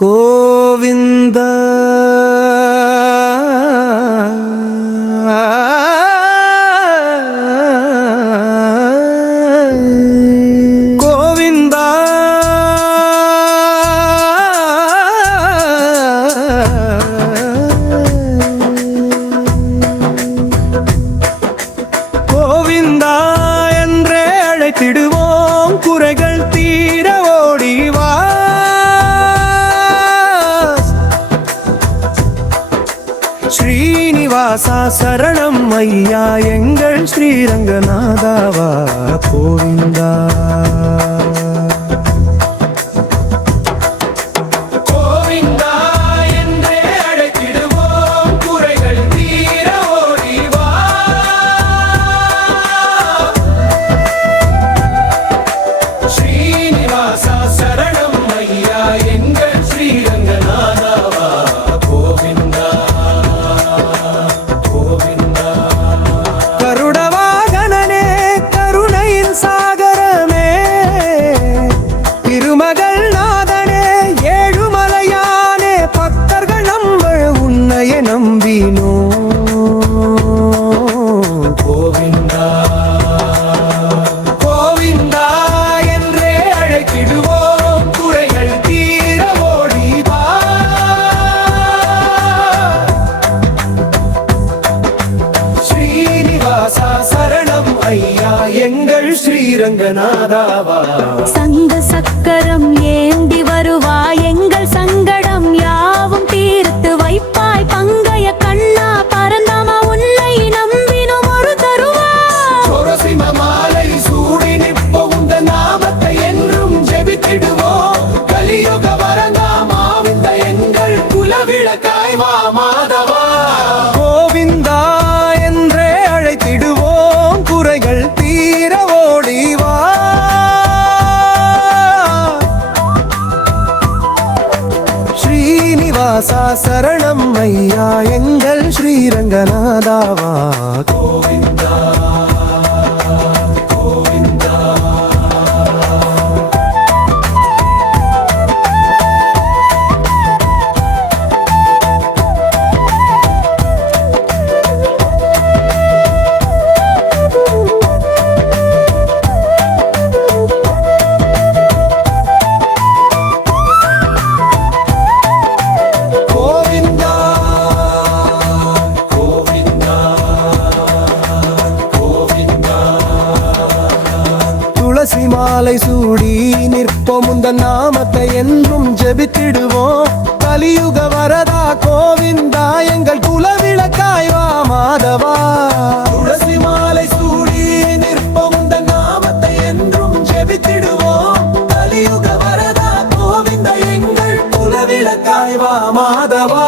கோவிந்தா கோவிந்தா கோவிந்தா என்றே அழைத்திடுவோம், குறைகள் தீர ஓடிவா. ஸ்ரீனிவாசா சரணம் ஐயா, எங்கள் ஸ்ரீரங்கநாதாவா கோவிந்தா. கோவிந்தா என்றே அழைத்திடுவோம், குறைகள் தீர ஓடிவா. ஸ்ரீனிவாசா சரணம் ஐயா, எங்கள் ஸ்ரீரங்கநாதாவா கோவிந்தா. கருடவாகனனே கருணையின் சாகரமே, திருமகள் நாதனே ஏழுமலையானே, பக்தர்கள் நம்பள் உன்னையே நம்பினோ கோவிந்தா. கோவிந்தா என்றே அழைத்திடுவோம், குறைகள் தீர ஓடிவா. ஸ்ரீனிவாசா சரணம் ஐயா, எங்கள் ஸ்ரீரங்கநாதாவா. சங்க சக்கரம் ஏந்தி வருவாய், எங்கள் சங்கடம் யாவும் தீர்த்து வைப்பாய். பங்கைய கண்ணா பரந்தாமா, உன்னை நம்பினோம் ஒரு தருவாய். சொரசிம மாலை சூடி நிற்ப உந்த நாமத்தை என்றும் ஜெபித்திடுவோம். கலியுக வரந்தாமாவிந்த எங்கள் குலவிளக்காய் வா மாதவா. கோவிந்தா என்றே அழைத்திடுவோம், குறைகள் தீர ஓடிவா. ஸ்ரீனிவாசா சரணம் ஐயா, எங்கள் ஸ்ரீரங்கநாதாவா கோவிந்தா. துளசி மாலை சூடி நிற்போம், உந்த நாமத்தை என்றும் ஜெபித்திடுவோம். கலியுக வரதா கோவிந்தா, எங்கள் குலவிளக்காய் வா மாதவா. துளசி மாலை சூடி நிற்போம், உந்த நாமத்தை என்றும் ஜெபித்திடுவோம். கலியுக வரதா கோவிந்தா, எங்கள் குலவிளக்காய் வா மாதவா.